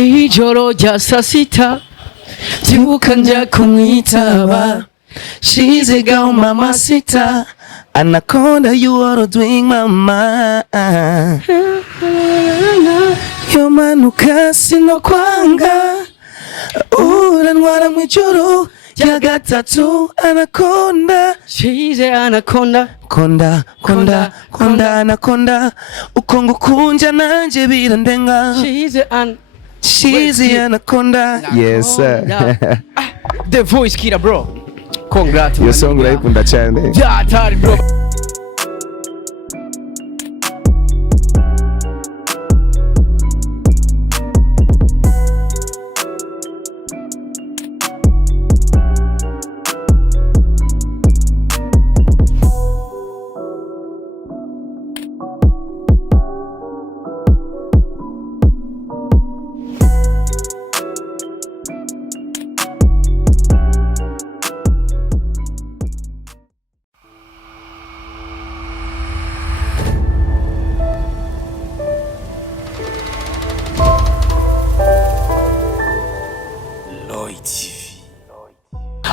ijoro rya sasita byuka njya kumwitaba. She's a girl mama sita, anaconda you are doing mama. Yomanuka sinokwanga, urantwara mwijoro ya gatatu anaconda. She's a anaconda, konda konda konda anaconda, uko ngukunja nanje birandenga. She's a anaconda. Yes sir. The voice killer bro. Congrats. Your song urayikunda cyane. Yeah, tari bro.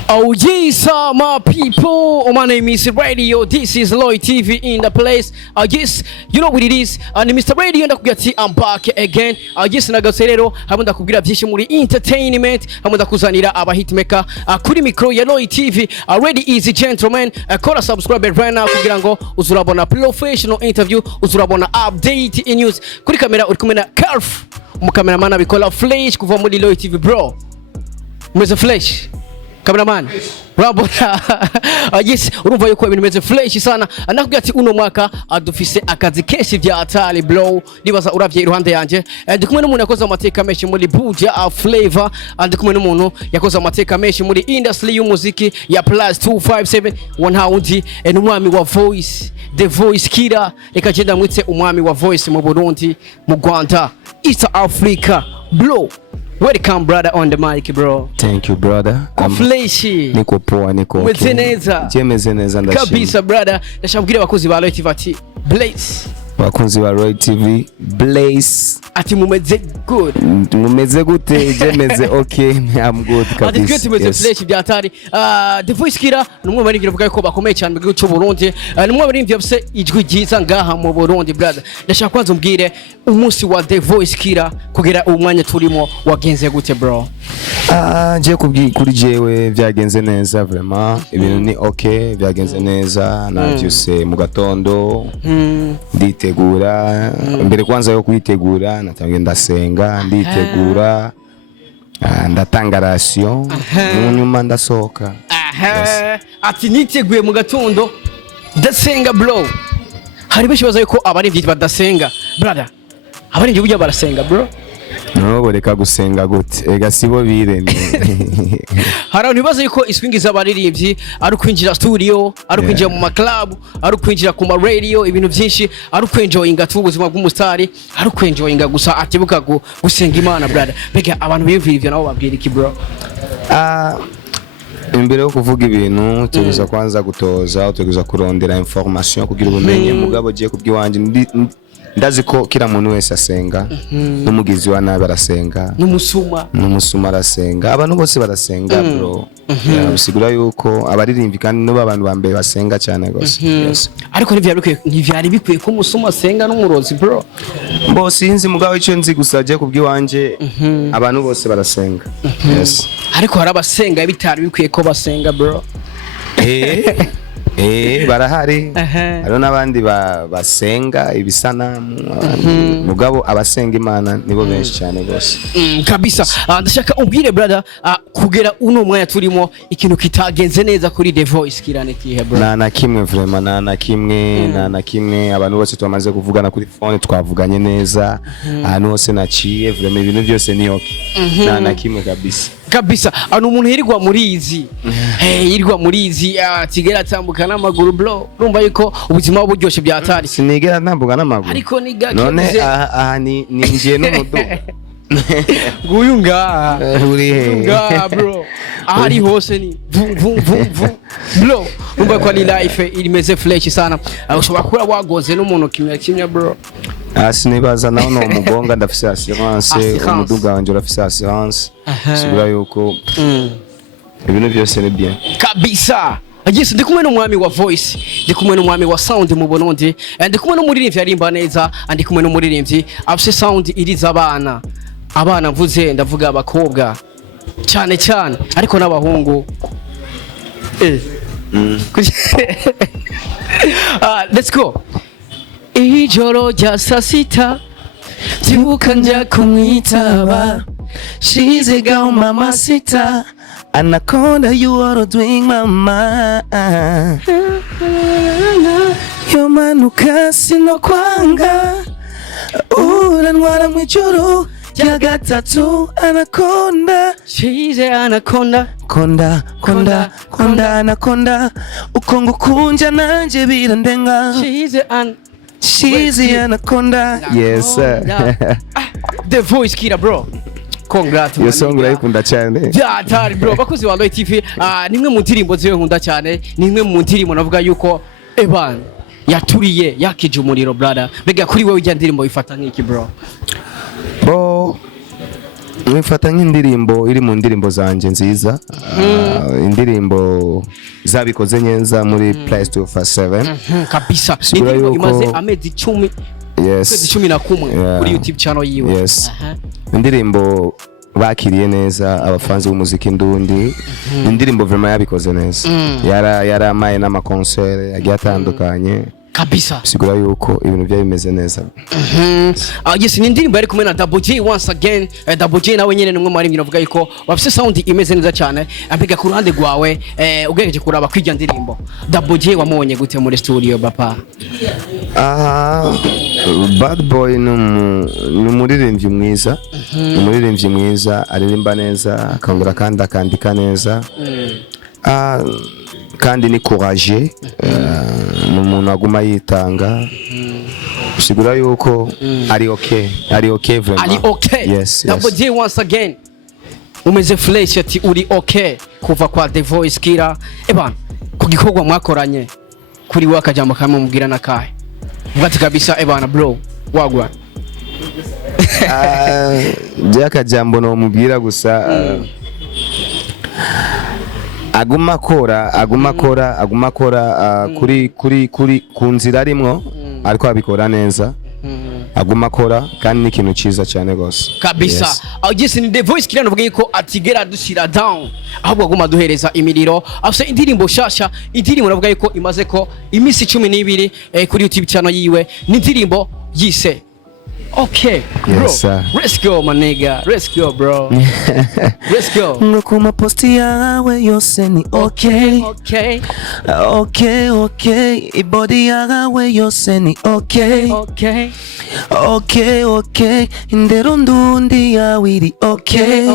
Oh yes, my people. My name is Radio. This is Lloyd TV in the place. Yes, you know what it is. And Mr. Radio ndakugati I'm back again. Yes, nagaserero hamwe ndakubwira byinshi muri entertainment, hamwe ndakuzanira aba hitmaker kuri micro ya Lloyd TV. Already easy gentlemen. Kora subscribe right now kugira ngo uzurabona professional interview, uzurabona update in news. Kuri kamera uri kumwe na Carf. Umukameraman abikola flash kuva muri Lloyd TV bro. Mweze flash. Cameraman Raba. Yes, urumva yuko ibintu bimeze fresh sana. Anakubwira ati uno mwaka adufise akazi kenshi vya atali blow. Nibaza uravye iruhande yanje. Ndi kumwe n'umuntu yakoze amateka menshi muri Buja Flavor. Ndi kumwe n'umuntu yakoze amateka menshi muri industry y'umuziki ya Plus 257 100 n'umwami wa voice, the voice killer. Reka genda mwitse umwami wa voice mu Burundi, mu Rwanda, East Africa. Blow. Welcome brother on the mic bro. Thank you brother. Kufleshi. Niko poa, niko okay. Mwenzeneza. Jemeze ndashimye. Kabisa brother. Ndashambwira abakozi ba Lloyd TV ati Blaze. Bakunzi ba Lloyd TV Blaze. Ati mumeze good. Mumeze gute? Jemeze okay. I'm good kabisa. Ati twese tumeze flesh bya atari. The voice killer numwe bari ngira vuga ko bakomeye cyane mu gihugu cy'u Burundi. Numwe bari mvye bse ijwi ryiza ngaha mu Burundi brother. Ndashaka kwanza umbwire umunsi wa The Voice killer kugera umwanya turimo wagenze gute bro? Je kuri jewe byagenze neza vraiment. Ibintu ni okay, byagenze neza. Navyuse mu gatondo. Nditegura mbere kwanza yo kwitegura natangiye ndasenga nditegura ndatanga ration nyuma ndasohoka. Ati niteguye mu gatondo ndasenga bro. Hari benshi bazaye ko abarivyi badasenga brother. Abarivyi burya barasenga bro. No boreka gusenga gute ega sibo biremye. Hari nibaza yuko iswingi z'abaririmbyi ari kwinjira studio, ari kwinjira mu maclub, ari kwinjira ku ma radio, ibintu byinshi, ari kwenjoyinga ubuzima bw'umustari, ari kwenjoyinga gusa atibuka gusenga Imana brother. Bega abantu biyumvira ivyo nabo babwira iki bro? Imbere yo kuvuga ibintu tugiza kwanza gutoza, tugiza kurondera information kugira ubumenye mugabo giye kubwiwanje ndazi ko kila muntu wese asenga n'umugizi wa nabi arasenga n'umusuma arasenga abantu bose barasenga bro. Bisigura yuko abaririmbi kandi no abantu bambe basenga cyane gose. Yes. Ariko ntivyari bikwiye ko umusuma asenga n'umurozi bro. Mbo sinzi mugabo ico nzi gusa je kubwiwanje abantu bose barasenga. Yes. Ariko harabasenga bitari bikwiye ko basenga bro. Barahari. Hariho n'abandi basenga ibisanamu mugabo abasenga Imana nibo benshi cyane gose. Kabisa. Ndashaka umbwire brother kugera uno mwanya turimo ikintu kitagenze neza kuri The Voice kirane kihe bro? Na kimwe vraiment na kimwe abantu bose twamaze kuvugana kuri phone twavuganye neza ahantu hose naciye vraiment ibintu byose ni okay. Na kimwe kabisa anu umuntu yirirwa muri izi tigera tambuka n'amaguru bro. Urumva yuko ubuzima buryoshe bya atari. Sinigera ntambuka n'amaguru. Ariko ni gake. None ni ngiye n'umudu. Nguyu ngaha bro. Ahari hose ni bro. umva ko ni life imeze fresh sana ushobora kuba wagoze n'umuntu kimya bro sinibaza naho no mugonga ndafise assurance umuduga wanje urafise assurance sigura yuko ibintu byose ni bien kabisa. Yes, ndi kumwe n'umwami wa voice, ndi kumwe n'umwami wa sound mu Burundi, ndi kumwe n'umuririmbyi arimba neza, ndi kumwe n'umuririmbyi afise sound iriza abana mvuze ndavuga abakobwa cyane cyane ariko n'abahungu let's go. Ijoro rya sasita byuka njya kumwitaba, she's a girl mama sita, Anaconda, you are doing mama. Yo manuka sino kwanga, uranwara mwijoro ya gatatu. Anaconda, she's a anaconda, konda anaconda, ukongo kunja nanje birandenga. She's a anaconda. Yes sir. The voice kira bro. Congrats. Yo song urayikunda cyane. Ya tari bro, bakozi wa Loy TV, nimwe mu ndirimbo ziwe nkunda cyane, nimwe mu ndirimbo navuga yuko eban yaturiye yakije umuriro brother. Bega kuri wewe ijya ndirimbo ifata nk'iki bro? Bo mwifata nk'indirimbo iri mu ndirimbo zanje nziza, indirimbo zabikoze neza muri Play Store for 7 kabisa. Indirimbo imaze amezi 10 kwezi 11 kuri YouTube channel yiwe. Yes. Indirimbo bakiriye neza abafanzi b'umuziki ndundi, indirimbo vraiment yabikoze neza, yaramaye n'amaconcert yagiye atandukanye kabisa. Sigura yuko ibintu bya bimeze neza. Yes, ni indirimbo yari kumwe na Double J once again. Double J nawe nyene numwe muri navuga yuko bafise sound imeze neza cyane. Ambega ku ruhande rwawe ugereje kuraba kwijya ndirimbo. Double J wamubonye gute muri studio bapa? Bad Boy numuririmbyi mwiza, umuririmbyi mwiza aririmba neza, akangura kandi akandika neza. Kandi ni courage, umuntu aguma yitanga. Sigura yuko ari okay vraiment. Ari okay. Yes. Double J once again. Umeze fresh ati uri okay kuva kwa The Voice kira. Eba ku gikorwa mwakoranye kuri wakajambo kamwe mubwira nakahe? Mugati kabisa ebana bro wagwa. Jaka jambo no mubwira gusa aguma kora kuri kunzira rimwe ariko abikora neza. Aguma kora kandi ni ikintu ciza cyane gose kabisa. Yes, ni The Voice kira navuga yuko atigera dushira down ahubwo aguma duhereza imiriro. Afise indirimbo shasha, indirimbo navuga yuko imaze ko imisi 12 kuri YouTube channel yiwe, ni indirimbo yise okay bro. Yes, let's go my nigga, let's go bro. Let's go. Ngokuma posti yawe yose ni okay. Ibody yawe yose ni okay. Indero ndundi yawe iri okay.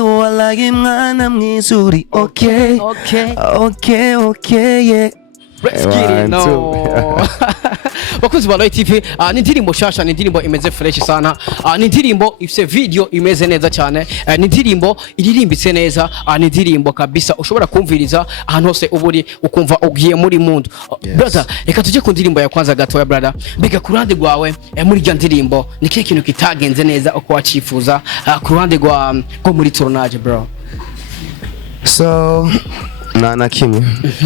Walaye mwana mwizuri okay. Yeah. Let's get it no. Bakozi ba Loy TV, ni indirimbo shasha, ni indirimbo imeze fresh sana, ni indirimbo ifise video imeze neza cyane, ni indirimbo iririmbitse neza, ni indirimbo kabisa ushobora kumviriza ahantu hose uburi ukumva ugiye muri mundu. Brother, reka tuje ku ndirimbo ya kwanza gatoya brother. Mbega ku ruhande rwawe muri iyo ndirimbo ni kihe kintu kitagenze neza uko wacifuza ku ruhande rwa muri tournage bro? So na kimwe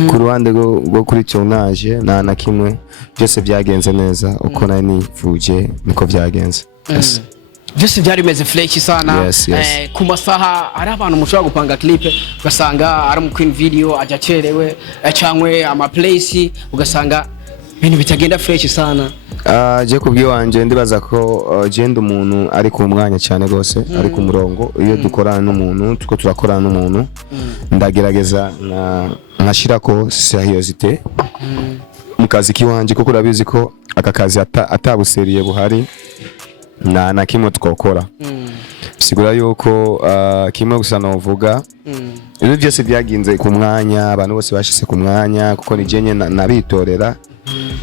ku ruhande rwo kuri tournage na kimwe byose byagenze neza uko nari nifuje niko byagenze. Byose byari meze fresh sana. Yes. Ku masaha ari abantu mushobora gupanga clip ugasanga ari mu queen video ajacerewe cyangwe ama place ugasanga ibintu bitagenda fresh sana. Je kubwiwanje ndibaza ko genda umuntu ari ku mwanya cyane gose, ari ku murongo. Iyo dukorana n'umuntu tuko turakorana n'umuntu, ndagerageza nkashirako seriosité mu kazi kiwanje, kuko urabizi ko aka kazi atabuseriye buhari na kimwe twokora. Sigura yuko kimwe gusa novuga ibyo byose byaginze ku mwanya, abantu bose bashise ku mwanya kuko ni jenye nabitorera.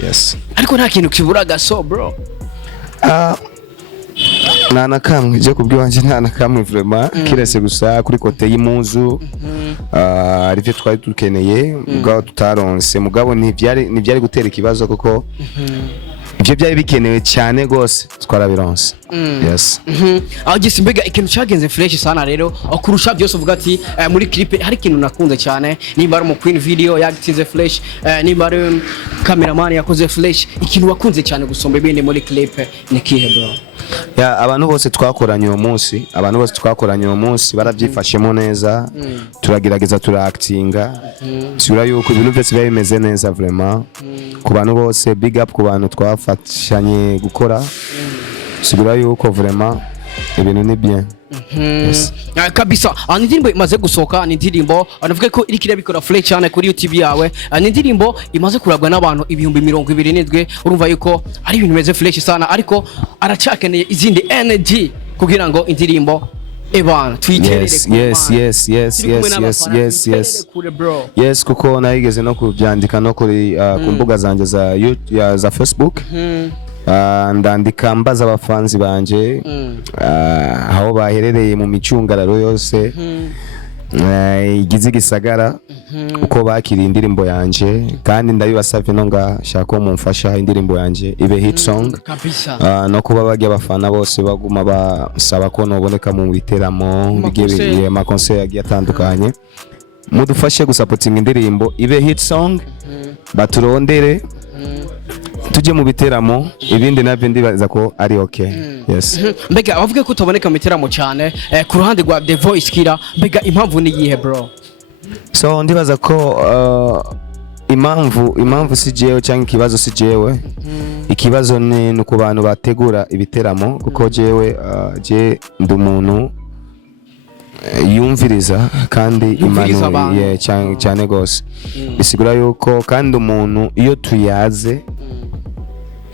Yes. Ariko nta kintu kiburaga so bro. Na kamwe je kubwiwanje nta na kamwe vraiment kirese gusa kuri kote y'impuzu arivyo twari dukeneye mugabo tutaronse mugabo ntivyari gutera ikibazo kuko ivyo byari bikenewe cyane gose twarabironse. Yes. Agisi mbega ikintu cyagenze fresh sana rero kurusha byose uvuga ati muri clip hari ikintu nakunze cyane nimba ari mu Queen video yagitinze fresh nimba ari cameraman yakoze fresh ikintu wakunze cyane gusomba ibindi muri clip ni kihe bro? Ya abantu bose twakoranye uwo munsi barabyifashemo neza turagerageza turaactinga sura yuko ibintu byose biba bimeze neza vraiment ku bantu bose big up ku bantu twafashanye gukora sura yuko vraiment ibintu ni bien. Yes. Kabisa ni indirimbo imaze gusohoka ni indirimbo anavuga ko iri kirabikora fresh cyane kuri YouTube yawe ni indirimbo imaze kuragwa n'abantu ibihumbi 27 urumva yuko ari ibintu bimeze fresh sana ariko aracakeneye izindi energy kugira ngo indirimbo ebana twiterere yes kuko nayigeze no kubyandika no kuri ku mbuga zanje za Facebook ndandika mbaza abafanzi banje aho baherereye mu micungararo yose igize gisagara uko bakiri indirimbo yanje kandi ndabibasavye no ngashaka mumfasha indirimbo yanje ibe hit song no kuba bagi abafana bose baguma basaba ko noboneka mu biteramo bigiye ama concert yagiye atandukanye mudufashe gusapotinga indirimbo ibe hit song baturondere tujye mu biteramo ibindi navyo ndibaza ko ari okay. Yes. Mbega abavuga ko utaboneka mu biteramo cyane ku ruhande rwa The Voice Killer mbega impamvu ni yihe bro? So ndibaza ko impamvu si jewe cyangwa ikibazo si jewe ikibazo ni ku bantu bategura ibiteramo kuko jewe je ndi umuntu yumviriza kandi imano cyane gose bisigura yuko kandi umuntu iyo tuyaze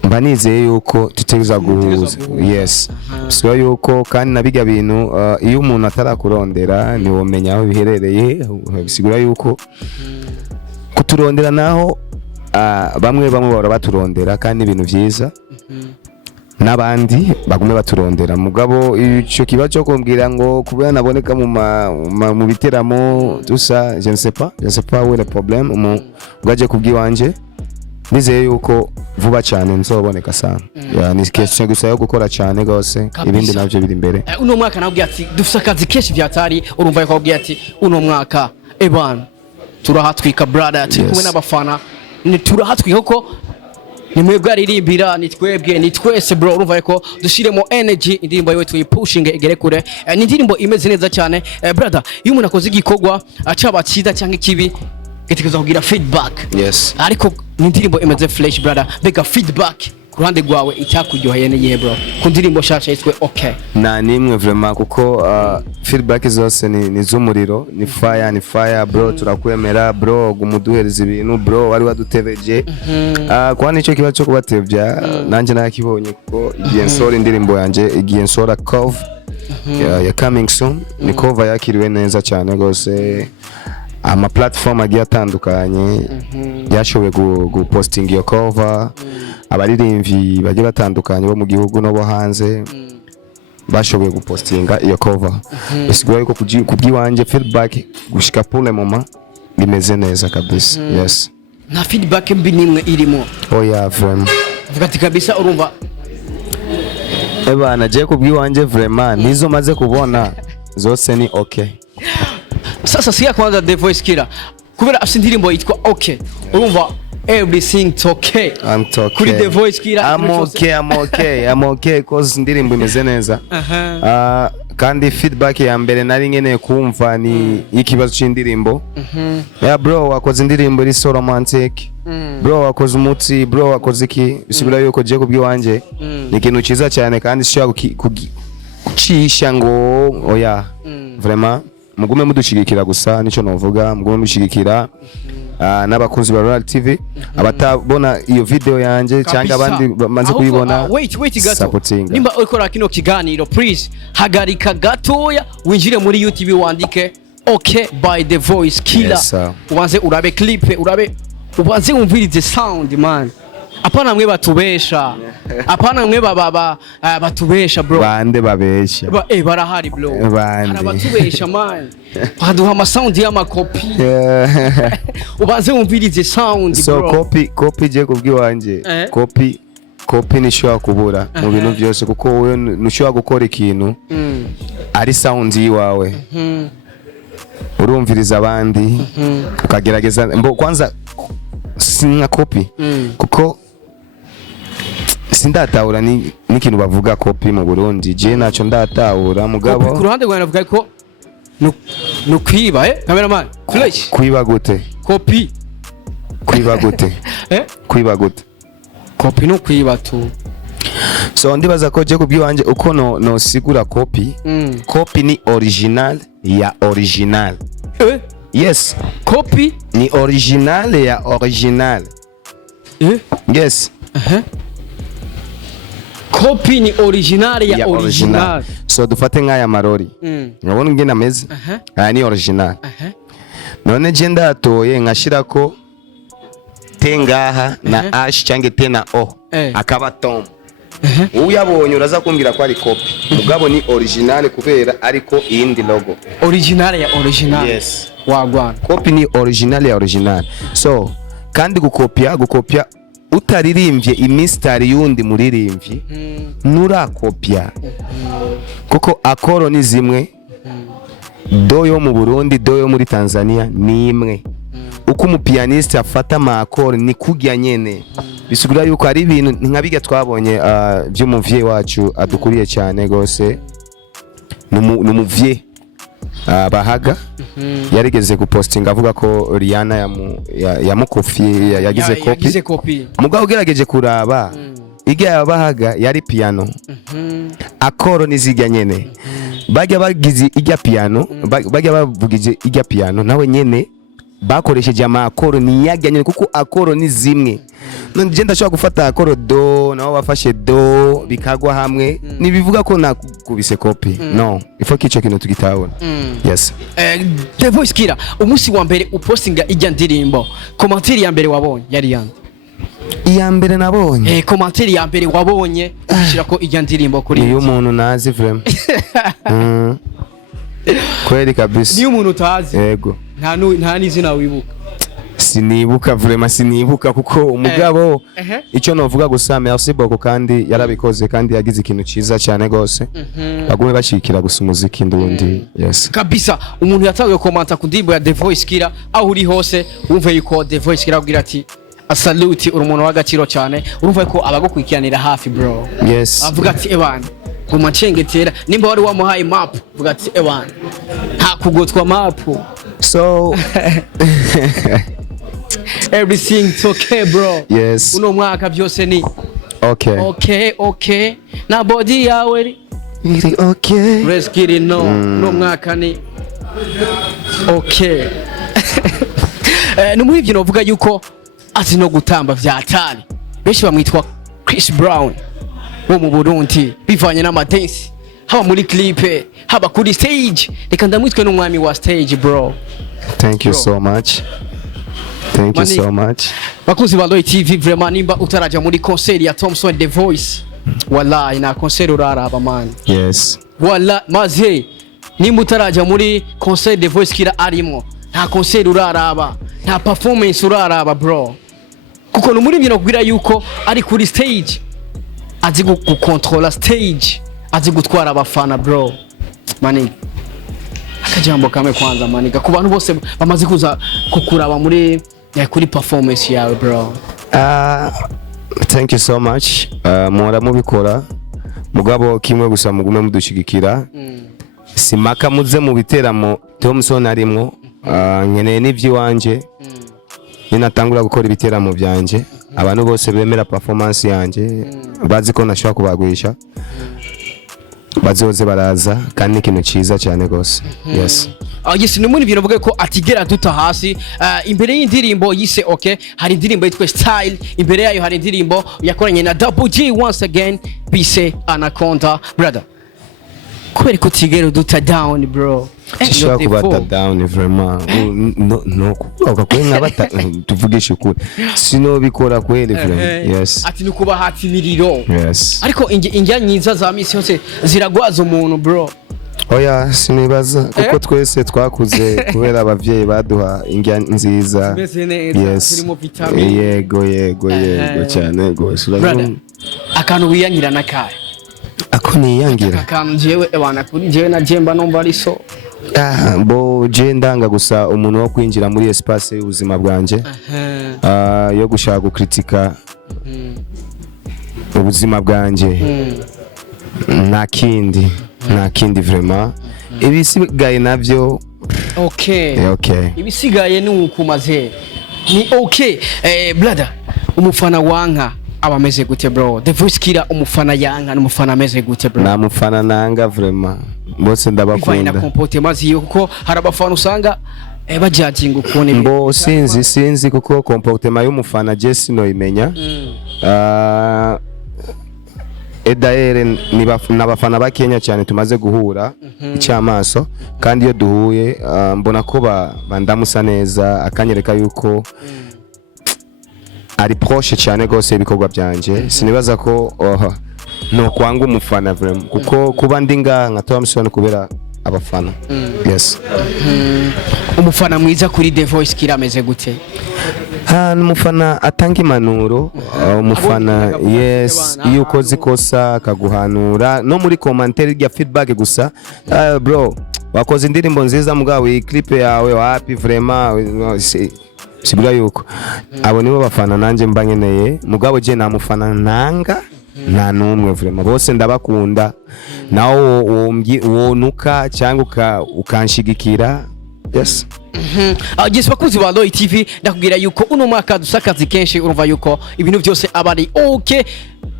mba nizeye yuko tuteza guhuza. Yes. Bisigura yuko kandi nabiga bintu iyo umuntu atarakurondera ni womenya aho biherereye bisigura yuko kuturondera naho bamwe bahora baturondera kandi ibintu byiza n'abandi bagume baturondera mugabo icyo kiba cyo kumbwira ngo kubera naboneka mu biteramo tusa je ne sais pas où est le problème ugaje kubwiwanje nizeye yuko vuba cyane nzoboneka sana ni question gusa yo gukora cyane gose ibindi navyo biri imbere. Uno mwaka nabwiye ati dufite akazi kenshi byatari urumva yuko abwiye ati uno mwaka ebana turahatwika brother kumwe n'abafana ni turahatwika kuko ni mwebwe aririmbira ni twebwe ni twese bro urumva yuko dushiremo energy indirimbo yewe tuyipushing igere kure ni indirimbo imeze neza cyane brother iyo umuntu akoze igikorwa acaba cyiza cyangwa ikibi gitekerezo kugira feedback. Yes. Ariko ni indirimbo imeze fresh brother bega feedback ku ruhande rwawe icyakuryoheye ni yewe bro ku ndirimbo shasha yitwe okay na nimwe vraiment kuko feedback zose ni z'umuriro ni fire bro turakwemera bro gumuduhereza ibintu bro wari wadutebeje kwa nicyo kiba cyo kubatevya nanje nakibonye kuko igiye nsora indirimbo yanje igiye nsora cover ya coming soon ni cover yakiriwe neza cyane gose ama platform agiye atandukanye yashoboye guposting iyo cover abaririmvyi bagiye batandukanye bo mu gihugu no bo hanze bashoboye gupostinga iyo cover bisigura yuko kubwiwanje feedback gushika pour le moment bimeze neza kabisa. Yes. Na feedback mbi nimwe irimo. Oh yeah vraiment vuga kabisa urumva ebana je kubwiwanje vraiment nizo maze kubona zose ni okay. Sasa siya kwanza The Voice Killer kubera afite indirimbo yitwa okay urumva everything's okay. I'm okay. Kuri The Voice Killer I'm okay cause ndirimbo imeze neza. Kandi feedback ya mbere nari nkeneye kumva ni ikibazo cy'indirimbo. Yeah bro wakoze indirimbo iri so romantic. Bro wakoze umutsi bro wakoze iki bisubira yuko je kubwiwanje ni ikintu cyiza cyane kandi sho kucisha ngo oya vraiment mugume mudushigikira gusa nico novuga mugume mushigikira n'abakunzi ba Royal TV abatabona iyo video yanje cyangwa abandi bamaze kuyibona. Wait gato nimba ukora kino kiganiro please hagarika gatoya winjire muri YouTube wandike okay by The Voice Killer. Yes, ubanze urabe clip ubanze umvirize sound man apana mwe batubesha apana mwe batubesha bro bande babesha barahari bro bande batubesha man baduha ama sound y'amakopi ubanze wumvirize sound bro so copy je kubwiwanje copy nishobora kubura mu bintu byose kuko wowe nushobora gukora ikintu ari sound yiwawe urumviriza abandi ukagerageza kwanza sinka copy kuko sindatahura n'ikintu bavuga copy mu Burundi je naco ndatahura mugabo ku ruhande rwawe navuga ko no kwiba cameraman flash kwiba gute copy kwiba gute kwiba gute copy no kwiba tu so ndibaza ko je kubwiwanje uko no sigura copy copy ni original ya original yes copy ni original ya original yes copy ni original ya original so dufate nk'aya marori urabona ngene ameze aya ni original none je ndatoye nkashirako te ngaha na h cyangwa te na o akaba tom uyabonye uraza kumbwira ko ari copy mugabo ni original kubera ariko iyindi logo original ya original yes wagwana copy ni original ya original so kandi gukopya utaririmbye imistari yundi muririmbye nurakopya kuko akoro ni zimwe do yo mu Burundi do yo muri Tanzania ni imwe uko umupianiste afata ma akoro ni kujya nyene bisigura yuko ari ibintu nkabiga twabonye by'umuvye wacu adukuriye cyane gose numuvye bahaga yarigeze gupostinga avuga ko Rihanna yamukofiye yagize copy mugabo ugerageje kuraba igihe yabahaga yari piano akoro nizijya nyene bajya bagize ijya piano bajya bavugije ijya piano nawe nyene bakoresheje amakoro niyajya nyene kuko akoro ni zimwe none je ndashobora gufata akoro do naho bafashe do bikagwa hamwe nibivuga ko nakubise copy no ifo kico kintu tugitabona yes The Voice Kira umunsi wa mbere upostinga ijya ndirimbo commentaire ya mbere wabonye yari yande iya mbere nabonye commentaire ya mbere wabonye ushira ko ijya ndirimbo kuri niyo umuntu nazi vraiment kweli kabisa niyo umuntu utazi yego nta n'izina wibuka sinibuka vraiment sinibuka kuko umugabo icyo novuga gusa merci beaucoup kandi yarabikoze kandi yagize ikintu ciza cyane gose bagume bashikira gusa umuziki ndundi yes kabisa umuntu yatawe komanta ku ndimbo ya The Voice Kira aho uri hose wumve yuko The Voice Kira agira ati salute uri umuntu w'agaciro cyane urumva ko abagukurikiranira hafi bro yes avuga ati ebana kumacengetera nimba wari wamuhaye map avuga ati ebana nta kugotwa map so everything's okay bro yes uno mwaka byose ni okay na body yawe iri okay let's get it no mwaka ni okay numuvye novuga yuko ati no gutamba vyatani benshi bamwitwa Chris Brown wo mu Burundi bivanye n'amadensi haba muri clip haba kuri stage reka ndamwitwe n'umwami wa stage bro thank you so much bakuzi ba Loy TV vraiment nimba utaraja muri concert ya Tomson The Voice wallahi na concert uraraba man yes wallahi maze nimba utaraja muri concert The Voice Kira arimo nta concert uraraba nta performance uraraba bro kuko no muri bino kugira yuko ari kuri stage azi gukontrola stage azi gutwara abafana bro mani akajambo kamwe kwanza maniga ku bantu bose bamaze kuza kukuraba muri kuri performance yawe bro thank you so much muhora mubikora mugabo kimwe gusa mugume mudushigikira simaka muze mu biteramo Tomson arimwo nkeneye n'ivyiwanje ninatangura gukora ibiteramo byanje abantu bose bemera performance yanje bazi ko nashaka kubagurisha bazoze baraza kandi ikintu ciza cyane gose yes yes ni muri bino vuga ko atigera duta hasi imbere y'indirimbo yise okay hari indirimbo yitwa Style imbere yayo hari indirimbo yakoranye na Double G once again bise Anaconda brother kubera ko tigera duta down bro Shishwa kubata down vraiment no kuvuga ko nkabata tuvugisha ukuri sino bikora kweli vraiment yes ati nukuba hati miriro yes ariko injya nyiza za misi yose ziragwaza umuntu bro oya sinibaza kuko twese twakuze kubera abavyeyi baduha injya nziza yes zirimo vitamine yego cyane gose akantu wiyanyira nakaye ako niyangira akantu jewe ebana kuri jewe na jemba nomba ari so bo je ndanga gusa umuntu wo kwinjira muri espace y'ubuzima bwanje yo gushaka gukritika ubuzima bwanje nta kindi vraiment ibisigaye navyo okay ibisigaye ni ukumaze ni okay brother umufana wanka abameze gute bro The Voice Killer umufana yanka n'umufana ameze gute bro na mufana nanga vraiment bose ndabakunda ina comportement ziyo kuko harabafana usanga bajajinga ukone mbo sinzi kuko comportement y'umufana je sino imenya edaere nabafana ba Kenya cyane tumaze guhura icyamaso kandi iyo duhuye mbona ko bandamusa neza akanyereka yuko ari proche cyane gose ibikorwa byanje sinibaza ko no kwanga umufana vraiment kuko kuba ndinga nka Tomson kubera abafana yes umufana mwiza kuri The Voice Killer ameze gute umufana atanga impanuro umufana yes iyo ukoze ikosa akaguhanura no muri commentaire ya feedback gusa bro wakoze indirimbo nziza mugabo iyi clip yawe wapi vraiment sibura yuko abo nibo bafana nanje mba nkeneye mugabo je namufana nanga nta numwe vraiment bose ndabakunda nawo wonuka cyangwa ukanshigikira yes Yes bakuzi ba Loy TV ndakubwira yuko uno mwaka dusakazi kenshi urumva yuko ibintu byose abari okay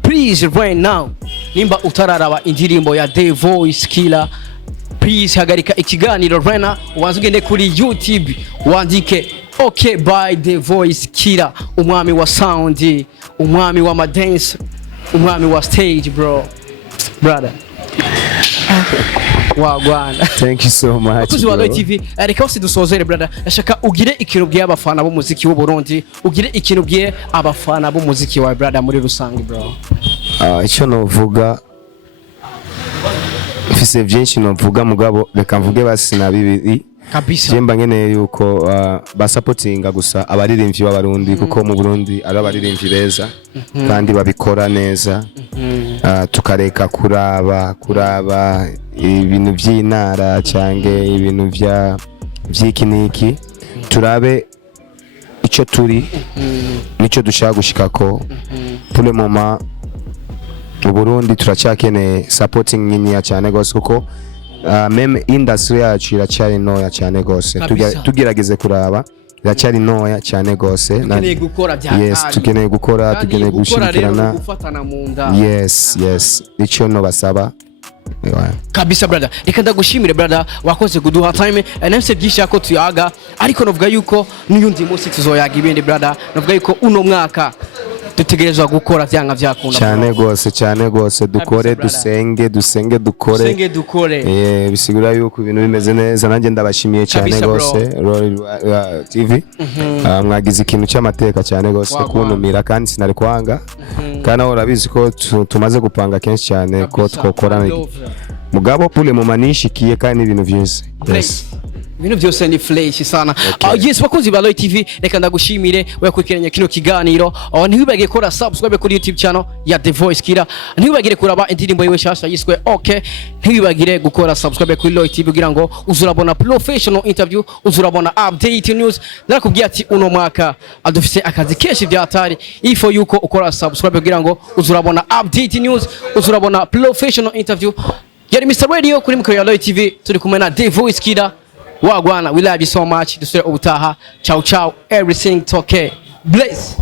please right now nimba utararaba indirimbo ya The Voice Killer please hagarika ikiganiro right now ubanze ugende kuri YouTube wandike okay by The Voice Killer umwami wa sound umwami wa dance umwami wa stage brother wagwana thank you so much kuzi wa Loy TV reka wose dusozere brother ashaka ugire ikintu bwiye abafana b'umuziki w'u Burundi ugire ikintu bwiye abafana b'umuziki wa brother muri rusange bro icyo novuga mfise byinshi novuga mugabo reka mvuge basi na bibiri kabisa jemba nkeneye yuko basupportinga gusa abaririmbyi b'abarundi kuko mu Burundi ari abaririmbyi beza kandi babikora neza tukareka kuraba ibintu by'intara cyange ibintu by'ikiniki turabe icyo turi nicyo dushaka gushikako pour le moment mu Burundi turacyakeneye supporting nini cyane gose kuko meme industry yacu iracyari ntoya cyane gose tugerageze kuraba iracyari ntoya cyane gose tukeneye gukora tukeneye gushirikirana yes nicyo no basaba kabisa brother reka ndagushimire brother wakoze kuduha time nafse byisha ko tuyaga ariko novuga yuko n'uyundi munsi tuzoyaga ibindi brother novuga yuko uno mwaka dutegerezwa gukora byanga byakunda cyane gose dukore dukore bisigura yuko ibintu bimeze neza nanjye ndabashimiye cyane gose TV mwagize ikintu cy'amateka cyane gose kuntumira kandi sinari kwanga kandi aho urabizi ko tumaze gupanga kenshi cyane ko twokorana mugabo pule mu manishikiye kandi ibintu byose yes ibintu byose ni flash sana yes bakunzi ba Loy TV reka ndagushimire wakurikiranye kino kiganiro ntibibagire kora subscribe kuri YouTube channel ya The Voice Killer ntibibagire kuraba indirimbo yewe shasha yiswe okay ntibibagire gukora subscribe kuri Loy TV kugira ngo uzurabona professional interview uzurabona update news narakubwiye ati uno mwaka adufise akazi kenshi byatari ifo yuko ukora subscribe kugira ngo uzurabona update news uzurabona professional interview yari Mr Radio kuri mukuru ya Loy TV turi kumwe na The Voice Killer wagwana we love you so much dusure ubutaha ciao everything okay bless